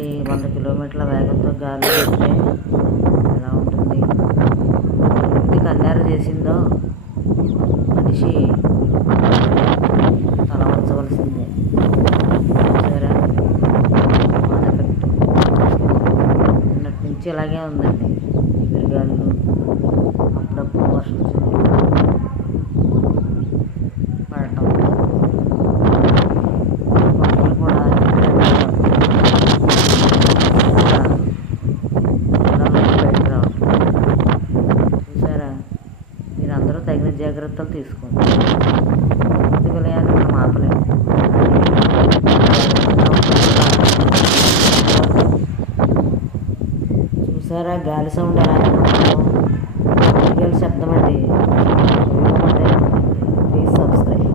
చూడండి, 100 కిలోమీటర్ల వేగంతో గాలి పెడితే ఎలా ఉంటుంది. ఎంత కన్నెర చేసిందో మనిషి తల ఉంచవలసిందే. చూసారా తుఫాన్ ఎఫెక్ట్ నిన్నటి నుంచి ఇలాగే ఉందండి. ఎదురుగాలు, అప్పుడప్పుడు వర్షం పడటం, మొక్కలు కూడా బయటకు రావటం. చూసారా, మీరందరూ తగిన జాగ్రత్తలు తీసుకోండి. ప్రకృతి విలయాన్ని మనం ఆపలేము. చూసారా గాలి సౌండ్ ఎలా